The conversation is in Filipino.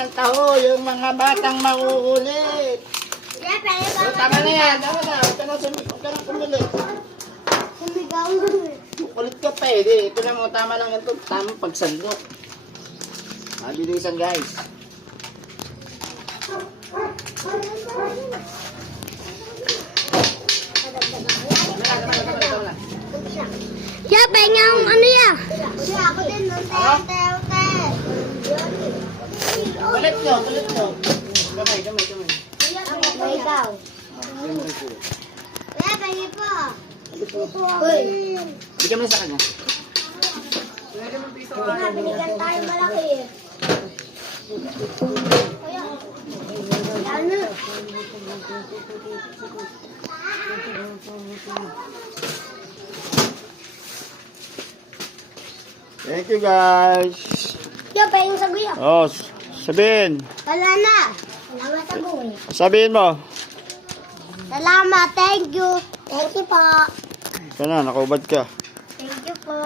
ng taho, yung mga batang mauulit. So, tama na yan, tama na. Huwag ka na kumulit. Kulit ka pa eh. Ito na mo, tama lang ito. Tamang pagsandok. Mabilisan guys. Ya, pengen ano ya? Kulit nyo, kulit nyo. Kamay. Ikaw. Bigyan mo na sa kanya. Binigyan tayo malaki eh. Ano? Thank you guys. Ya, pengen saguya. Oh, sabihin. Wala na. Salamat sa buhay. Sabihin mo. Salamat, thank you. Thank you po. Ito na, nakaubad ka. Thank you po.